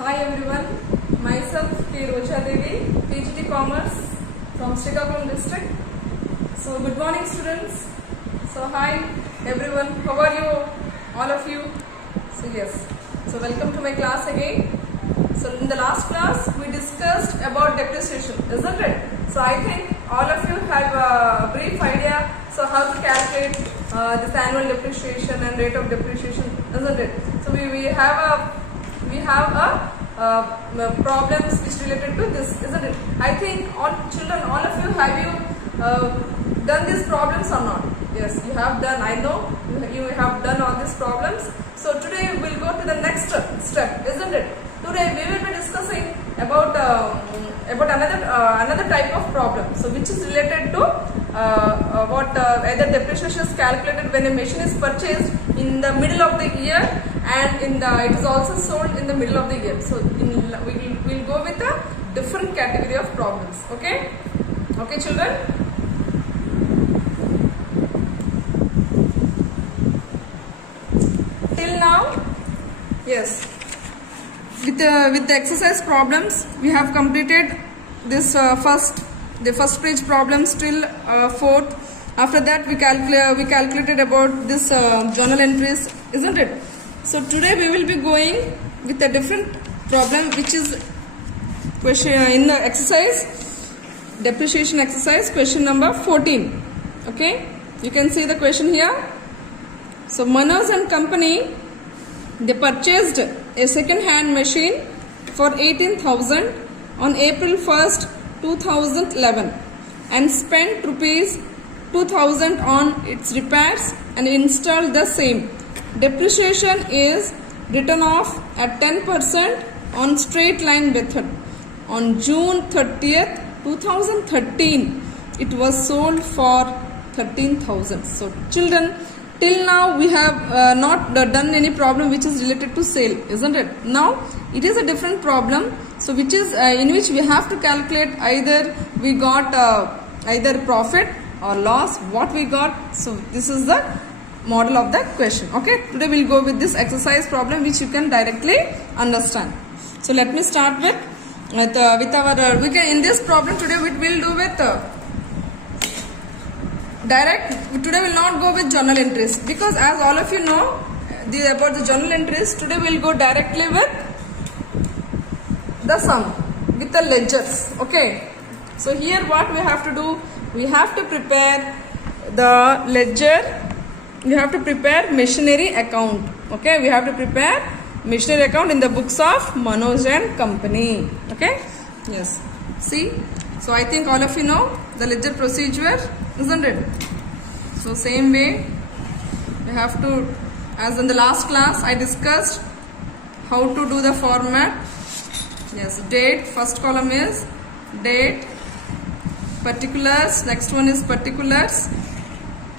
Hi everyone, myself K. Rocha Devi, PGT Commerce from Srikakulam district. So good morning students. So hi everyone, how are you all of you? So yes, so welcome to my class again. So in the last class we discussed about depreciation, isn't it? So I think all of you have a brief idea so how to calculate this annual depreciation and rate of depreciation, isn't it? So we have problems which related to this, isn't it? I think all children, all of you, have you done these problems or not? Yes, you have done. I know you have done all these problems. So today we will go to the next step, isn't it? Today we will be discussing about another type of problem. So which is related to either depreciation is calculated when a machine is purchased in the middle of the year and it is also sold in the middle of the year. So we will go with a different category of problems. Okay, children. Till now, yes. With the exercise problems, we have completed this the first page problems till 4th. After that, we calculated about this journal entries, isn't it? So today we will be going with a different problem, which is question in the exercise depreciation exercise, question number 14. Okay, you can see the question here. So Manoj and company, they purchased a second-hand machine for 18,000 on April 1st, 2011 and spent rupees 2,000 on its repairs and installed the same. Depreciation is written off at 10% on straight line method. On June 30th, 2013, it was sold for 13,000. So children, till now we have not done any problem which is related to sale, isn't it? Now it is a different problem, so which is in which we have to calculate either we got either profit or loss, what we got. So this is the model of the question. Okay, today we'll go with this exercise problem which you can directly understand. So let me start with our we can in this problem today we will do with direct. Today will not go with journal entries because as all of you know about the journal entries, today we will go directly with the sum with the ledgers. Okay, so here what we have to do, we have to prepare the ledger, we have to prepare machinery account. Okay, we have to prepare machinery account in the books of Manoj and company. Okay, yes, see, so I think all of you know the ledger procedure, isn't it? So same way we have to, as in the last class I discussed how to do the format. Yes, date, first column is date, particulars, next one is particulars,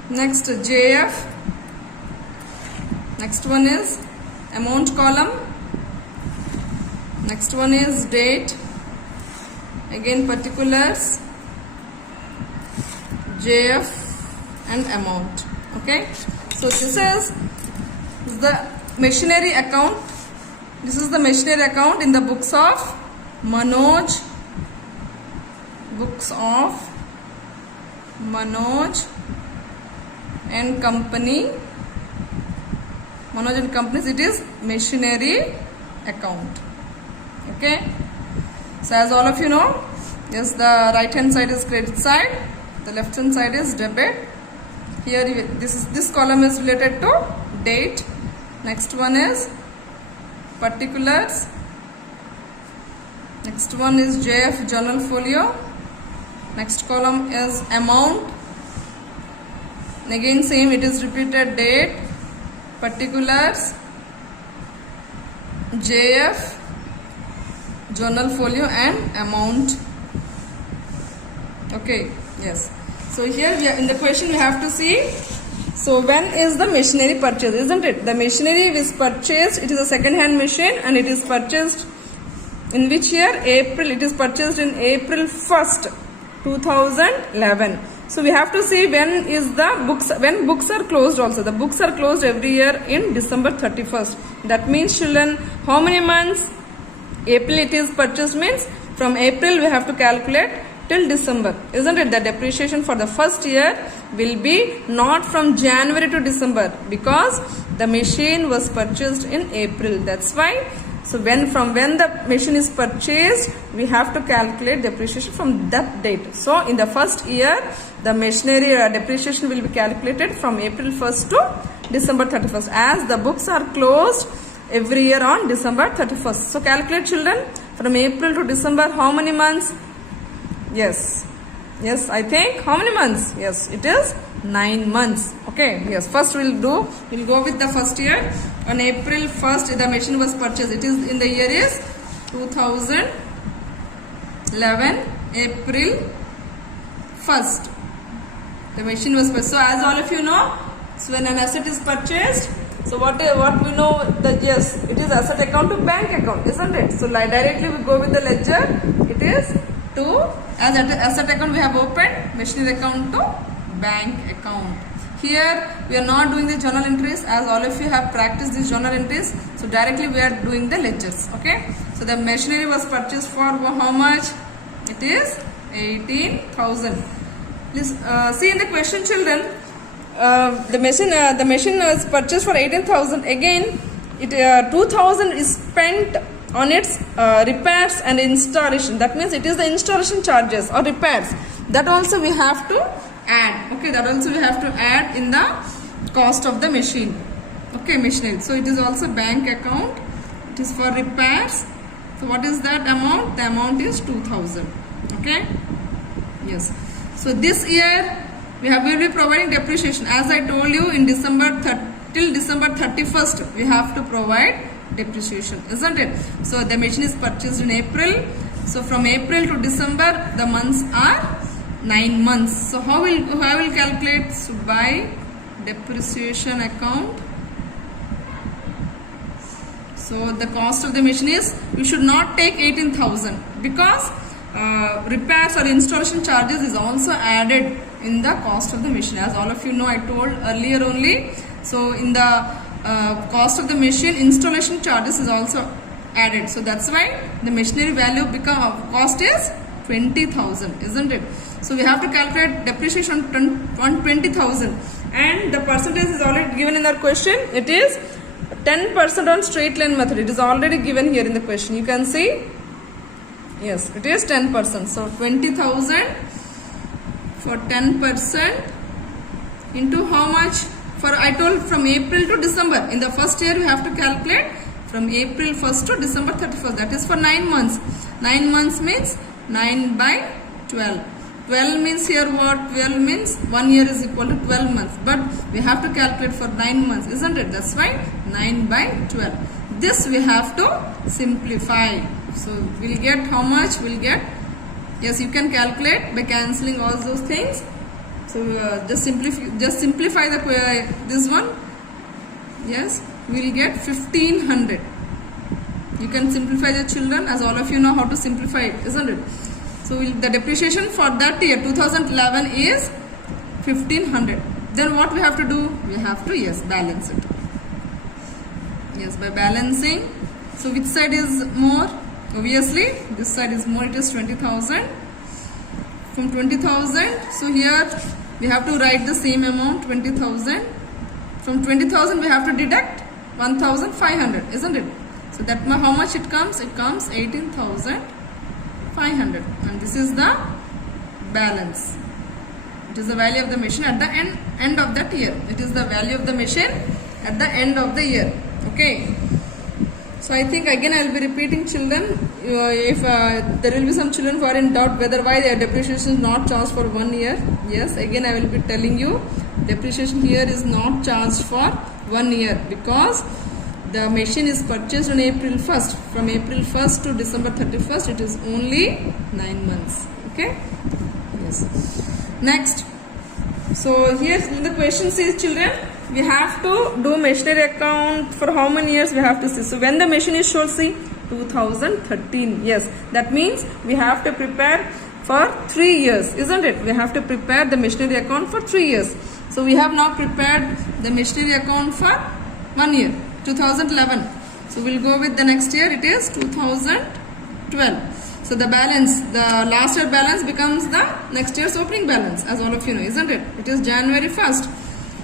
next JF, next one is amount column, next one is date, again particulars, JF and amount. Okay, so this is the machinery account. This is the machinery account in the books of Manoj, and company. Manoj and companies, it is machinery account. Okay, so as all of you know, yes, the right hand side is credit side, the left hand side is debit. Here this column is related to date, next one is particulars, next one is JF journal folio, next column is amount, and again same, it is repeated date, particulars, JF journal folio and amount. Okay, yes. So here we are, in the question we have to see, so when is the machinery purchased, isn't it? The machinery is purchased, it is a second hand machine and it is purchased in which year? April. It is purchased in April 1st, 2011. So we have to see when is the books, when books are closed also. The books are closed every year in December 31st. That means children, how many months? April it is purchased means from April we have to calculate till December, isn't it? The depreciation for the first year will be not from January to December because the machine was purchased in April. That's why. So from when the machine is purchased, we have to calculate depreciation from that date. So in the first year, the machinery depreciation will be calculated from April 1st to December 31st, as the books are closed every year on December 31st. So calculate, children, from April to December, how many months? Yes, I think how many months? Yes, it is 9 months. Okay, yes, first we'll go with the first year. On April 1st the machine was purchased. It is in the year is 2011, April 1st the machine was purchased. So as all of you know, so when an asset is purchased, so what we know that yes, it is asset account to bank account, isn't it? So directly we go with the ledger. It is to, as asset account we have opened, machinery account to bank account. Here we are not doing the journal entries, as all of you have practiced these journal entries. So directly we are doing the ledgers. Okay. So the machinery was purchased for how much? It is 18,000. Please see in the question, children. The machine was purchased for 18,000. Again, 2,000 is spent on its repairs and installation. That means it is the installation charges or repairs. That also we have to add. Okay, that also we have to add in the cost of the machine. Okay, machinery. So it is also bank account. It is for repairs. So what is that amount? The amount is 2,000. Okay. Yes. So this year we will be providing depreciation. As I told you, in till December 31st we have to provide depreciation, isn't it? So the machine is purchased in April. So from April to December the months are 9 months. So how will calculate? So by depreciation account. So the cost of the machine is, we should not take 18,000 because repairs or installation charges is also added in the cost of the machine. As all of you know, I told earlier only. So in the cost of the machine, installation charges is also added. So that's why the machinery value cost is 20,000, isn't it? So we have to calculate depreciation on 20,000, and the percentage is already given in our question. It is 10% on straight line method. It is already given here in the question. You can see. Yes, it is 10%. So 20,000 for 10% into how much? For I told from April to December. In the first year we have to calculate from April 1st to December 31st. That is for 9 months. 9 months means 9 by 12. 12 means here what? 12 means 1 year is equal to 12 months. But we have to calculate for 9 months, isn't it? That's why 9 by 12. This we have to simplify. So we'll get how much? We'll get, yes, you can calculate by cancelling all those things. So just simplify this one. Yes, we'll get 1,500. You can simplify the children, as all of you know how to simplify it, isn't it? So the depreciation for that year 2011 is 1,500. Then what we have to do? We have to, yes, balance it. Yes, by balancing. So which side is more? Obviously this side is more. It is 20,000. From 20,000, so here we have to write the same amount, 20,000. From 20,000 we have to deduct 1,500, isn't it? So that how much it comes? It comes 18,500, and this is the balance. It is the value of the machine at the end of that year. It is the value of the machine at the end of the year. Okay. So I think again I will be repeating, children. If there will be some children who are in doubt whether why their depreciation is not charged for 1 year. Yes, again I will be telling you, depreciation here is not charged for 1 year because the machine is purchased on April 1st. From April 1st to December 31st, it is only 9 months. Okay. Yes. Next. So here the question says, children, we have to do machinery account for how many years we have to see. So when the machine is sold, see 2013. Yes, that means we have to prepare for 3 years, isn't it? We have to prepare the machinery account for 3 years. So we have now prepared the machinery account for 1 year, 2011. So we'll go with the next year. It is 2012. 2012. So the balance, the last year balance becomes the next year's opening balance, as all of you know, isn't it? It is January 1st.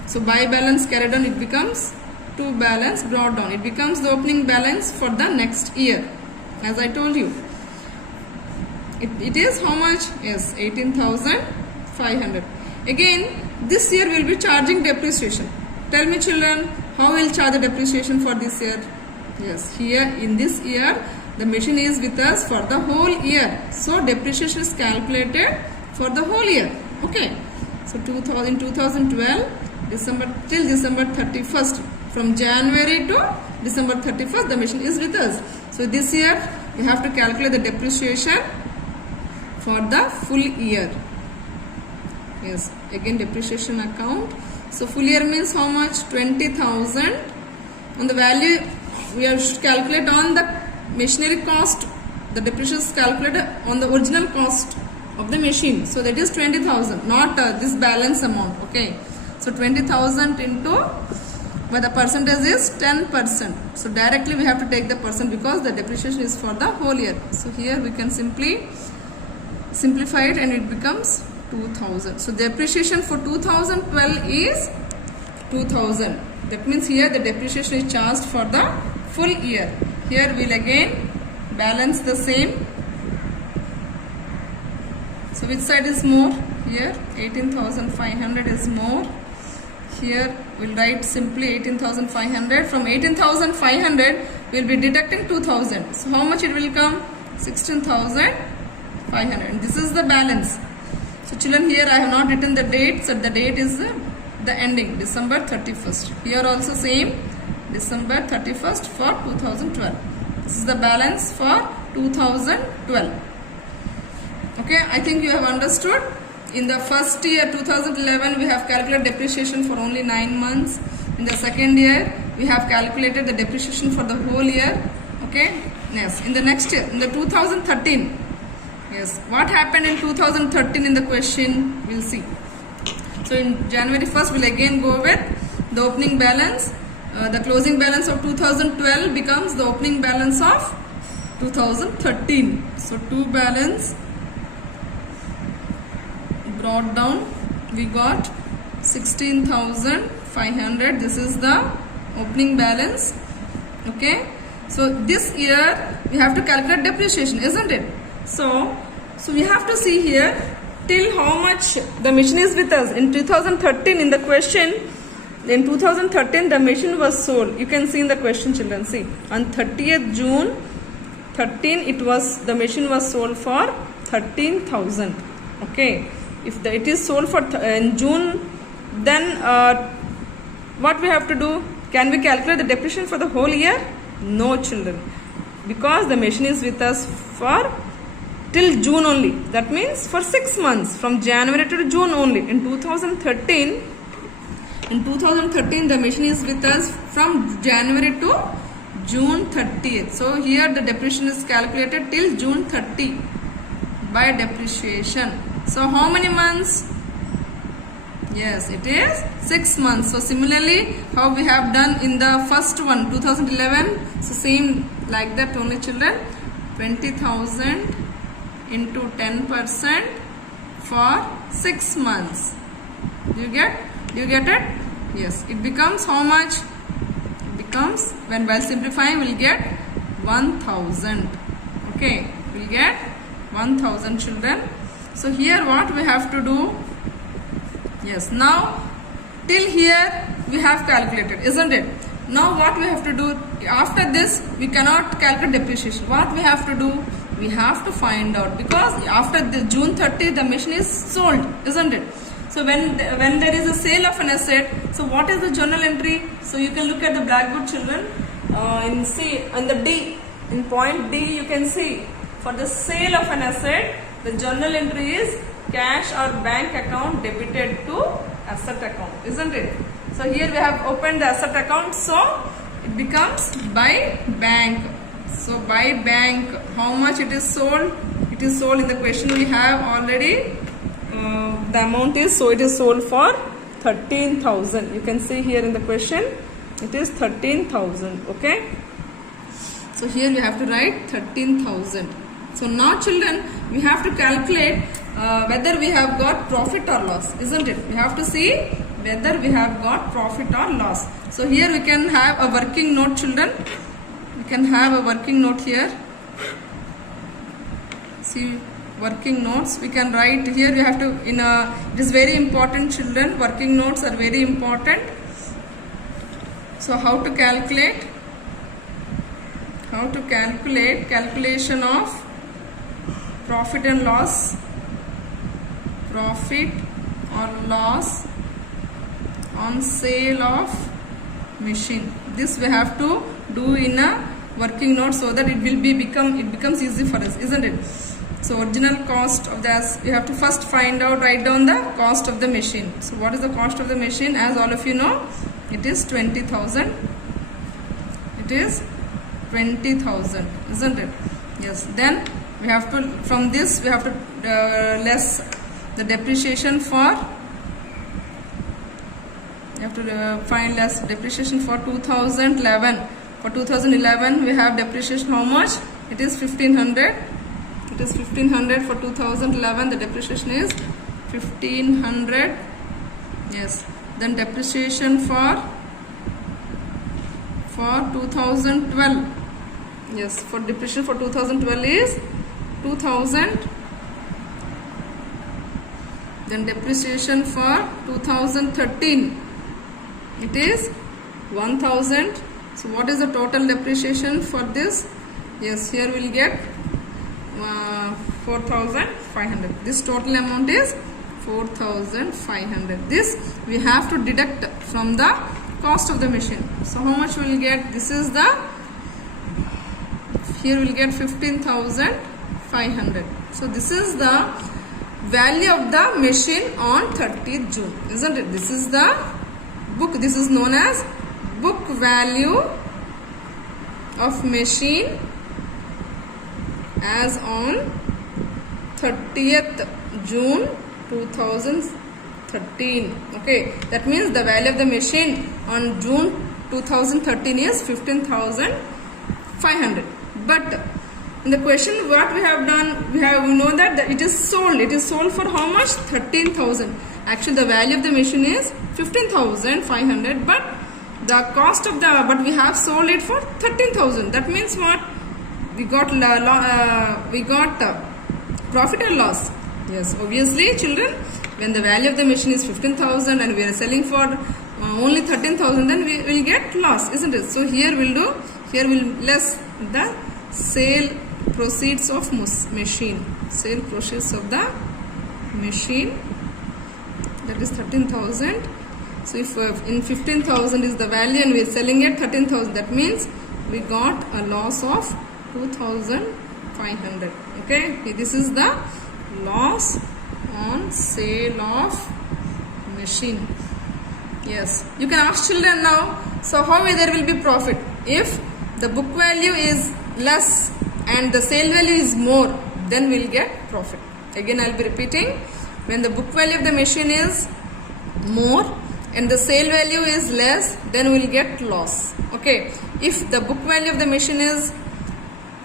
So by balance carried on, it becomes to balance brought down. It becomes the opening balance for the next year, as I told you. It is how much? Yes, 18,500. Again, this year we will be charging depreciation. Tell me children, how will charge the depreciation for this year? Yes, here in this year, the machine is with us for the whole year. So depreciation is calculated for the whole year. Okay. So 2012, December till December 31st. From January to December 31st, the machine is with us. So this year, we have to calculate the depreciation for the full year. Yes, again depreciation account. So full year means how much? 20,000. And the value we have to calculate on the machinery cost. The depreciation is calculated on the original cost of the machine. So that is 20,000, not this balance amount. Okay. So 20,000 into, but the percentage is 10%. So directly we have to take the percent because the depreciation is for the whole year. So here we can simply simplify it and it becomes 2,000. So depreciation for 2012 is 2,000. That means here the depreciation is charged for the full year. Here we'll again balance the same. So which side is more? Here 18,500 is more. Here we'll write simply 18,500. From 18,500 we'll be deducting 2,000. So how much it will come? 16,500. And this is the balance. So children, here I have not written the date. So the date is the ending, December 31st. Here also same, December 31st for 2012. This is the balance for 2012. Okay, I think you have understood. In the first year 2011 we have calculated depreciation for only 9 months. In the second year we have calculated the depreciation for the whole year. Okay, yes. In the next year, in the 2013, yes, what happened in 2013 in the question we'll see. So in January 1st we'll again go with the opening balance. The closing balance of 2012 becomes the opening balance of 2013. So to balance brought down, we got 16,500. This is the opening balance. Okay. So this year we have to calculate depreciation, isn't it? So we have to see here till how much the machine is with us. In 2013 in the question, in 2013 the machine was sold. You can see in the question children, see on 30th June 13 the machine was sold for 13,000. Okay. If it is sold for in June, then what we have to do? Can we calculate the depreciation for the whole year? No children, because the machine is with us for till June only. That means for 6 months, from January to June only. In 2013 the machine is with us from January to June 30th. So here the depreciation is calculated till June 30 by depreciation. So how many months? Yes, it is 6 months. So similarly, how we have done in the first one, 2011, so same like that only children. 20,000 into 10% for 6 months. Do you get it? Yes. It becomes how much? It becomes, when while simplifying, we'll get 1,000. Okay, we'll get 1,000 children. So here what we have to do? Yes, now till here we have calculated, isn't it? Now what we have to do? After this we cannot calculate depreciation. What we have to do? We have to find out, because after the June 30 the machine is sold, isn't it? So when there is a sale of an asset, so what is the journal entry? So you can look at the blackboard children. In C, on the D, in point D you can see, for the sale of an asset, the journal entry is cash or bank account debited to asset account, isn't it? So here we have opened the asset account, so it becomes by bank. So by bank, how much it is sold? It is sold in the question we have already. The amount is, so it is sold for 13,000. You can see here in the question, it is 13,000. Okay. So here we have to write 13,000. So now children, we have to calculate whether we have got profit or loss, isn't it? We have to see whether we have got profit or loss. So here we can have a working note, children. We can have a working note here. See, working notes we can write here. You have to it is very important, children. Working notes are very important. So how to calculate? How to calculate calculation of profit and loss, profit or loss on sale of machine. This we have to do in a working note so that it becomes easy for us, isn't it? So original cost of this, you have to first write down the cost of the machine. So what is the cost of the machine? As all of you know, it is 20,000. It is 20,000, isn't it? Yes. Then we have to, from this we have to less the depreciation for, you have to find less depreciation for 2011. For 2011 we have depreciation how much? It is 1500. It is 1500 for 2011. The depreciation is 1500. Yes. Then depreciation for 2012. Yes, for depreciation for 2012 is 2000. Then depreciation for 2013, it is 1000. So what is the total depreciation for this? Yes, here we'll get 4,500. This total amount is 4,500. This we have to deduct from the cost of the machine. So how much we'll get? This is the, here we'll get 15,500. So this is the value of the machine on 30th June, isn't it? This is the book. This is known as book value of machine as on 30th June 2013. Okay, that means the value of the machine on June 2013 is 15,500. But in the question what we have done, we know that it is sold. It is sold for how much? 13,000. Actually the value of the machine is 15,500, but the cost of the, but we have sold it for 13,000. That means what? We got profit or loss? Yes, obviously children, when the value of the machine is 15,000 and we are selling for only 13,000, then we will get loss, isn't it? So here we'll less the sale proceeds of machine. Sale proceeds of the machine, that is 13,000. So if in 15,000 is the value and we are selling at 13,000, that means we got a loss of 2,500. Okay, this is the loss on sale of machine. Yes, you can ask children now, so how there will be profit? If the book value is less and the sale value is more, then we'll get profit. Again I'll be repeating, when the book value of the machine is more and the sale value is less, then we'll get loss. Okay, if the book value of the machine is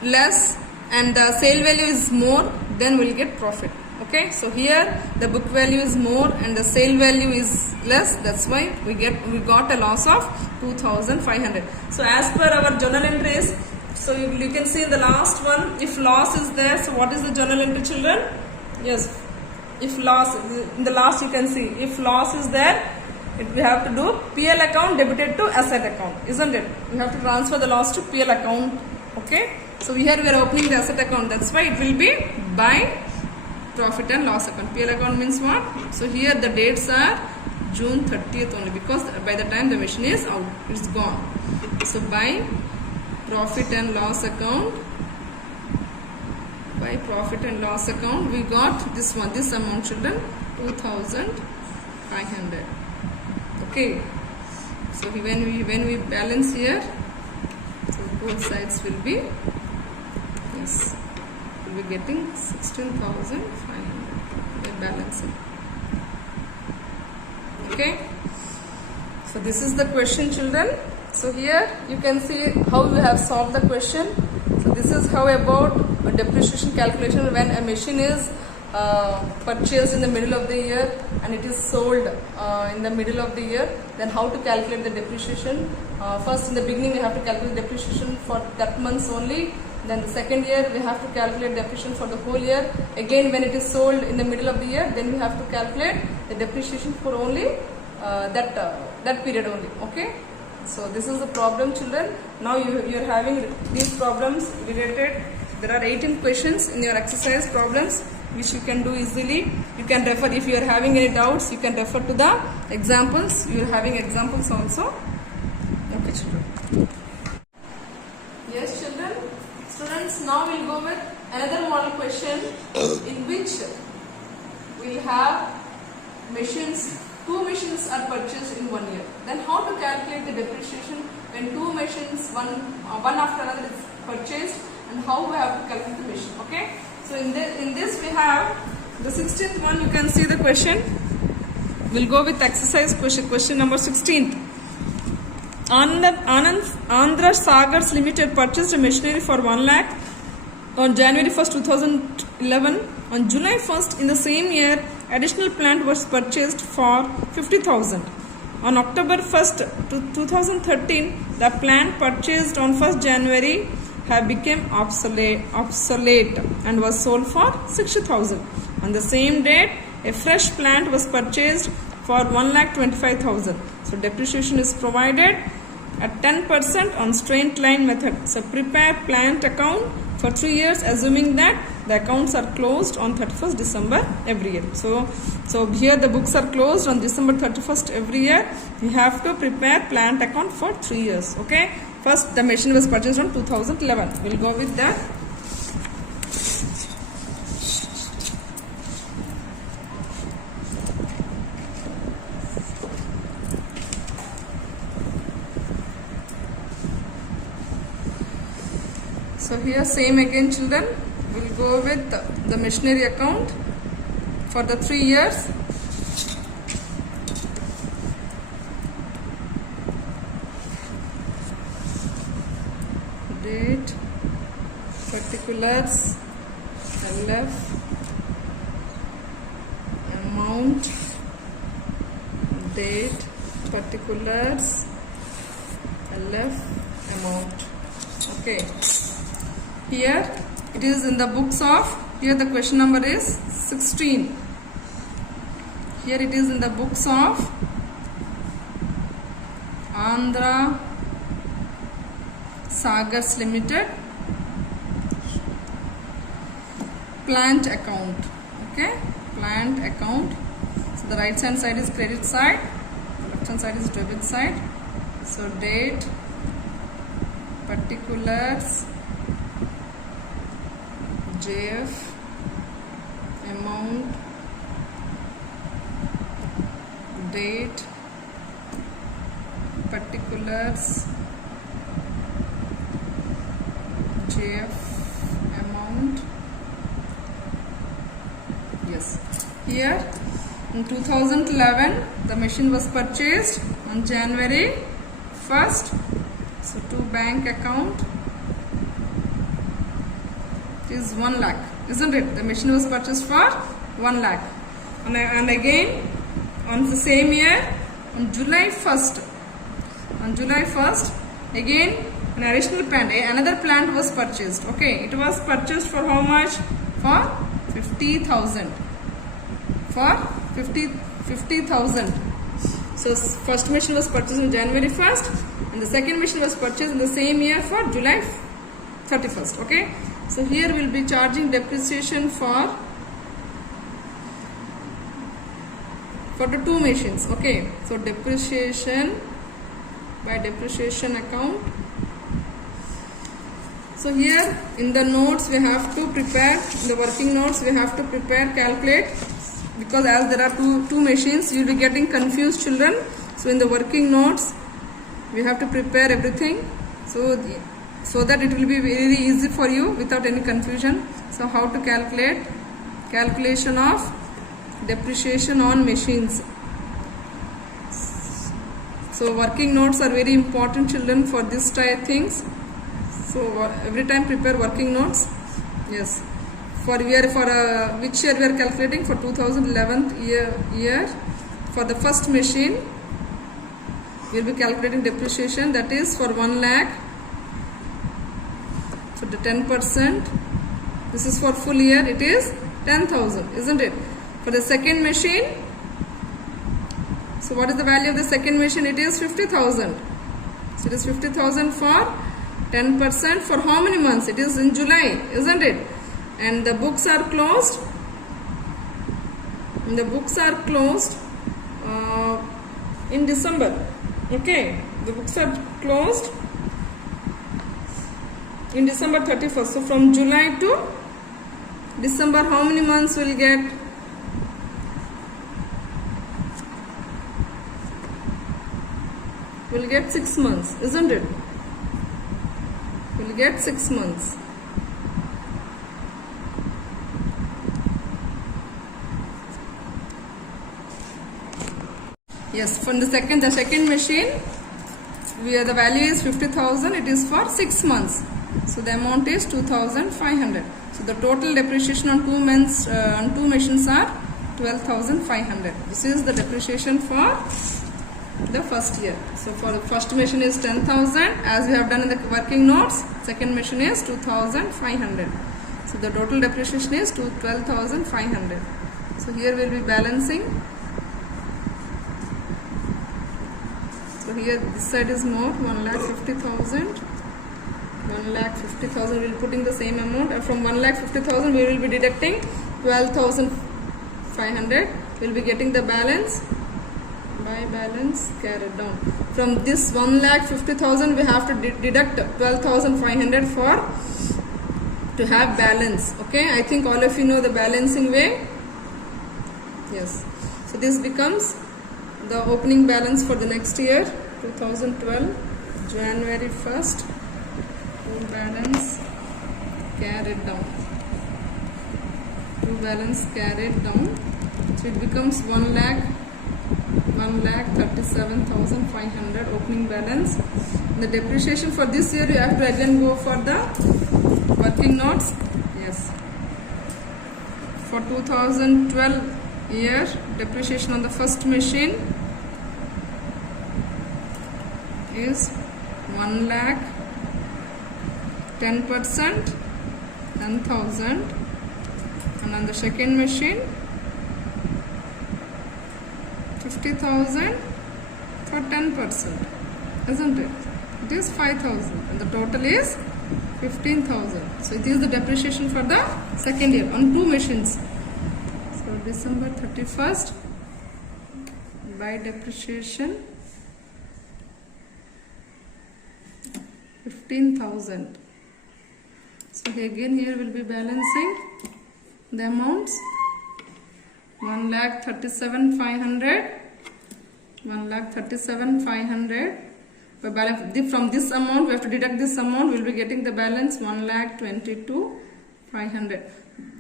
less and the sale value is more, then we'll get profit. Okay, so here the book value is more and the sale value is less, that's why we got a loss of 2,500. So as per our journal entries, so you can see in the last one, if loss is there, so what is the journal entry, children? Yes, if loss, in the last you can see, if loss is there, we have to do PL account debited to asset account, isn't it? We have to transfer the loss to PL account. Okay, so here we are opening the asset account, that's why it will be by profit and loss account. PL account means what? So here the dates are June 30th only, because by the time the machine is out, it's gone. So by profit and loss account, by profit and loss account, we got this one, this amount, children, 2,500. Okay, so when we balance here, so both sides will be, yes, we'll be getting 16,500 by balancing. Okay, so this is the question, children. So here you can see how we have solved the question. So this is how about depreciation calculation when a machine is purchased in the middle of the year and it is sold in the middle of the year. Then how to calculate the depreciation? First, in the beginning we have to calculate depreciation for that months only. Then the second year we have to calculate depreciation for the whole year. Again, when it is sold in the middle of the year, then we have to calculate the depreciation for only that period only. Okay. So this is the problem, children. Now you are having these problems related. There are 18 questions in your exercise problems which you can do easily. You can refer, if you are having any doubts, you can refer to the examples. You are having examples also. Okay, children. Yes, children. Students, now we'll go with another model question in which we'll have machines. Two machines are purchased in 1 year. Then how to calculate the depreciation when two machines, one after another is purchased, and how we have to calculate the machine. Okay. So in this we have the 16th one. You can see the question. We'll go with exercise question number 16. Andhra Sagars Limited purchased a machinery for 1 lakh on January 1st, 2011. On July 1st in the same year, additional plant was purchased for 50,000. On October 1st, 2013, the plant purchased on 1st January have become obsolete and was sold for 60,000. On the same date, a fresh plant was purchased for 1,25,000. So depreciation is provided at 10% on straight line method. So prepare plant account for 3 years, assuming that the accounts are closed on 31st December every year. So here the books are closed on December 31st every year. We have to prepare plant account for 3 years. Okay. First, the machine was purchased on 2011. We'll go with that. So here same again, children. We'll go with the machinery account for the 3 years. Date, particulars, LF, amount, date, particulars, LF, amount. Okay. Here it is in the books of, here the question number is 16. Here it is in the books of Andhra Sagars Limited plant account. Okay, plant account. So the right hand side is credit side, left hand side is debit side. So date, particulars, JF, amount, date, particulars, JF, amount. Yes. Here in 2011 the machine was purchased on January 1st. So to bank account is 1 lakh, isn't it? The machine was purchased for 1 lakh. And again on the same year, on July 1st, again an additional plant, another plant was purchased. Okay, it was purchased for how much? For 50,000. For 50,000. So first machine was purchased on January 1st and the second machine was purchased in the same year for July 31st. Okay. So here we will be charging depreciation for the two machines. Okay. So depreciation by depreciation account. So here in the notes we have to prepare, in the working notes we have to prepare, calculate, because as there are two machines you will be getting confused, children. So in the working notes we have to prepare everything so that it will be very easy for you without any confusion. So how to calculate, calculation of depreciation on machines. So working notes are very important, children, for this type things. So every time prepare working notes. Yes. For which year we are calculating? For 2011 year. For the first machine, we will be calculating depreciation, that is for 1 lakh. For the 10%, this is for full year, it is 10,000, isn't it? For the second machine, so what is the value of the second machine? It is 50,000. So it is 50,000 for 10%. For how many months? It is in July, isn't it? And the books are closed. And the books are closed in December. Okay, the books are closed in December 31st. So from July to December, how many months will get? We'll get 6 months, isn't it? We'll get 6 months. Yes, from the second machine, the value is 50,000. It is for 6 months. So the amount is 2,500. So the total depreciation on two machines are 12,500. This is the depreciation for the first year. So for the first machine is 10,000 as we have done in the working notes. Second machine is 2,500. So the total depreciation is 12,500. So here we will be balancing. So here this side is more, 1,50,000. 1,50,000 we will putting the same amount. From 1,50,000 we will be deducting 12,500. We will be getting the balance. By balance carried down. From this 1,50,000 we have to deduct 12,500 for to have balance. Okay, I think all of you know the balancing way. Yes. So this becomes the opening balance for the next year, 2012, January 1st. To balance carried down. To balance carried down. So it becomes 1,37,500 opening balance. The depreciation for this year you have to again go for the working notes. Yes. For 2012 year, depreciation on the first machine is 1 lakh, 10%, 10,000, and on the second machine 50,000 for 10%, isn't it? It is 5,000 and the total is 15,000. So it is the depreciation for the second year on two machines. So December 31st by depreciation 15,000. So again here will be balancing the amounts. 1,37,500. 1,37,500. From this amount we have to deduct this amount. We will be getting the balance 1,22,500.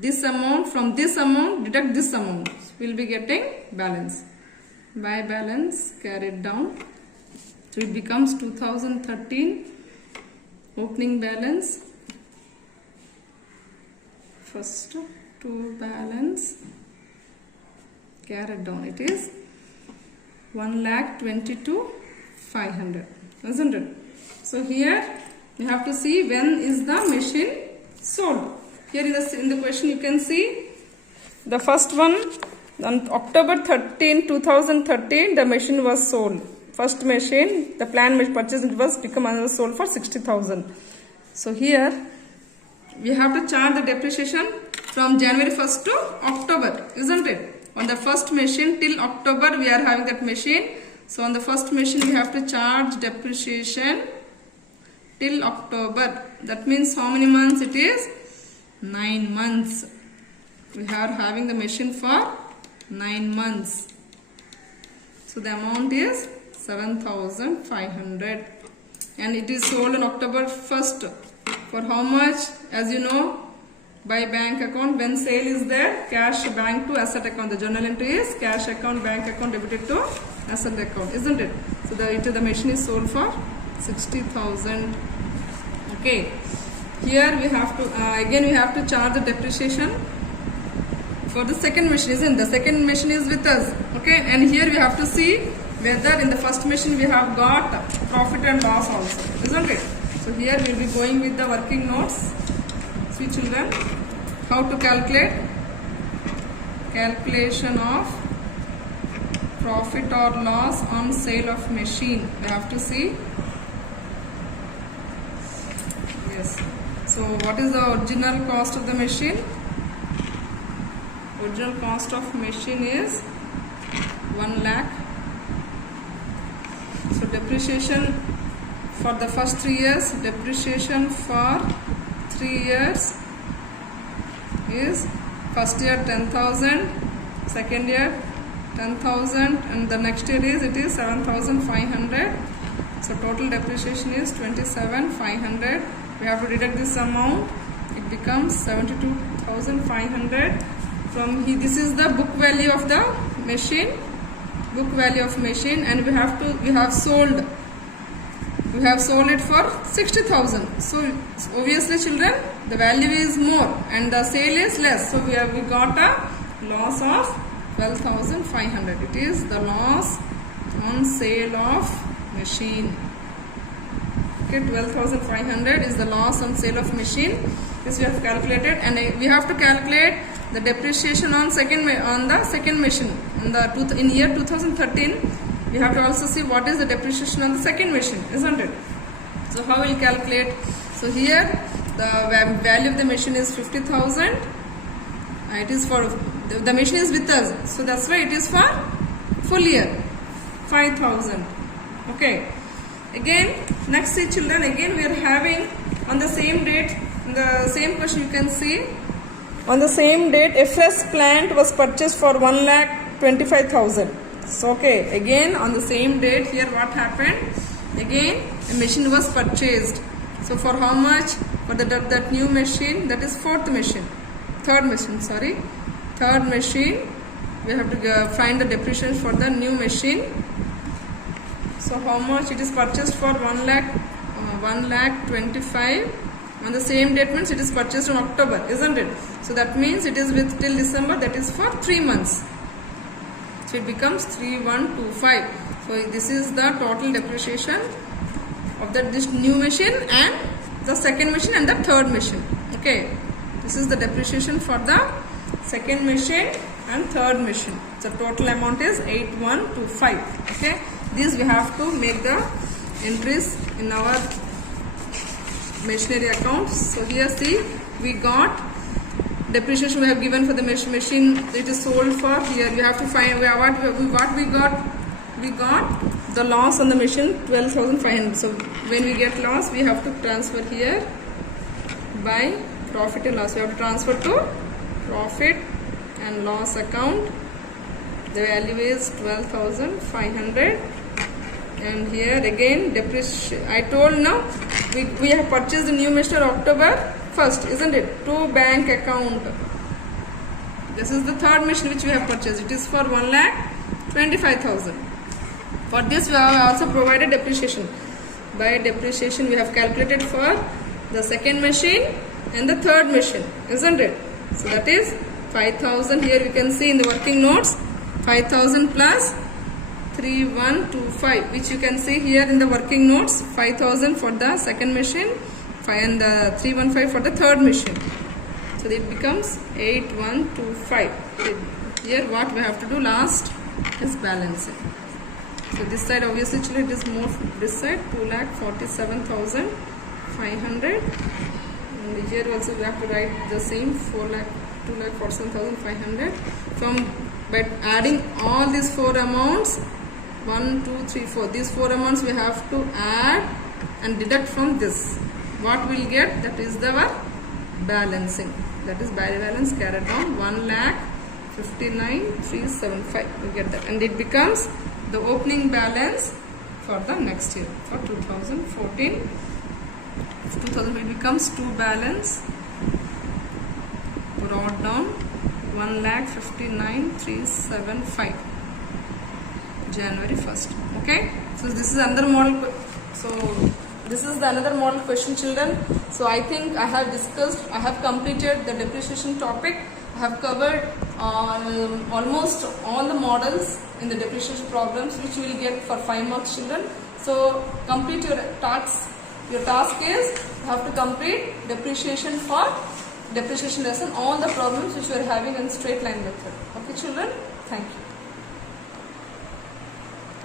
This amount, from this amount deduct this amount, we will be getting balance. By balance carried down. So it becomes 2013 opening balance. First to balance carried down, it is 1,22,500, isn't it? So here you have to see when is the machine sold. Here in the question you can see the first one on October 13, 2013 the machine was sold. First machine, the planned purchase it was sold for 60,000. So here we have to charge the depreciation from January 1st to October, isn't it? On the first machine till October we are having that machine. So on the first machine we have to charge depreciation till October. That means how many months it is? 9 months. We are having the machine for 9 months. So the amount is 7,500 and it is sold on October 1st. For how much? As you know, by bank account, when sale is there, cash bank to asset account. The journal entry is cash account, bank account debited to asset account, isn't it? So the machine is sold for 60,000. Okay. here we have to again we have to charge the depreciation for the second machine, isn't the second machine is with us, okay? And here we have to see whether in the first machine we have got profit and loss also, isn't it? So here we will be going with the working notes. See children, how to calculation of profit or loss on sale of machine. We have to see. Yes. So what is the original cost of the machine? Original cost of machine is 1 lakh. So depreciation for the first 3 years, depreciation for 3 years is first year 10,000, second year 10,000, and the next year is 7,500. So total depreciation is 27,500. We have to deduct this amount. It becomes 72,500. From here, this is the book value of the machine. Book value of machine, and we have sold it for 60,000. So obviously children, the value is more and the sale is less. So we got a loss of 12,500. It is the loss on sale of machine. Okay, 12,500 is the loss on sale of machine. This we have calculated, and we have to calculate the depreciation on the second machine. In year 2013, we have to also see what is the depreciation on the second machine, isn't it? So how we'll calculate? So here the value of the machine is 50,000. It is for the machine is with us, so that's why it is for full year 5,000. Okay. Again, next see children, again we are having on the same date, in the same question you can see, on the same date FS plant was purchased for 1,25,000. So okay, again on the same date here what happened? Again a machine was purchased. So for how much? For that new machine, that is third machine, we have to find the depreciation for the new machine. So how much it is purchased for? 1,25,000. On the same date means it is purchased in October, isn't it? So that means it is with till December, that is for 3 months. So it becomes 3,125. So this is the total depreciation of this new machine and the second machine and the third machine. Okay, this is the depreciation for the second machine and third machine. So total amount is 8,125. Okay, these we have to make the entries in our machinery accounts. So here see, we got depreciation we have given for the machine. It is sold for. Here we have to find what we got. We got the loss on the machine 12,500. So when we get loss, we have to transfer here by profit and loss. We have to transfer to profit and loss account. The value is 12,500. And here again depreciation. I told now we have purchased the new machine October 1st, isn't it? To bank account. This is the third machine which we have purchased. It is for 1,25,000. For this we have also provided depreciation. By depreciation we have calculated for the second machine and the third machine, isn't it? So that is 5,000. Here we can see in the working notes 5,000 plus 3,125, which you can see here in the working notes. 5,000 for the second machine, and 3,115 for the third machine. So it becomes 8,125. Here what we have to do last is balancing. So this side obviously it is more. This side 2,47,500, and here also we have to write the same 2,47,500. From by adding all these four amounts, 1, 2, 3, 4. These four amounts we have to add and deduct from this. What we'll get? That is the balancing. That is balance carried on 1,59,375. We get that, and it becomes the opening balance for the next year for 2014. 2000 it becomes two balance brought down 1,59,375. January 1st. Okay, so this is another model. So This is the another model question, children. So I think I have discussed, I have completed the depreciation topic. I have covered almost all the models in the depreciation problems which you will get for 5 marks, children. So complete your tasks. Your task is you have to complete depreciation lesson, all the problems which you are having in straight line method. Okay, children? Thank you.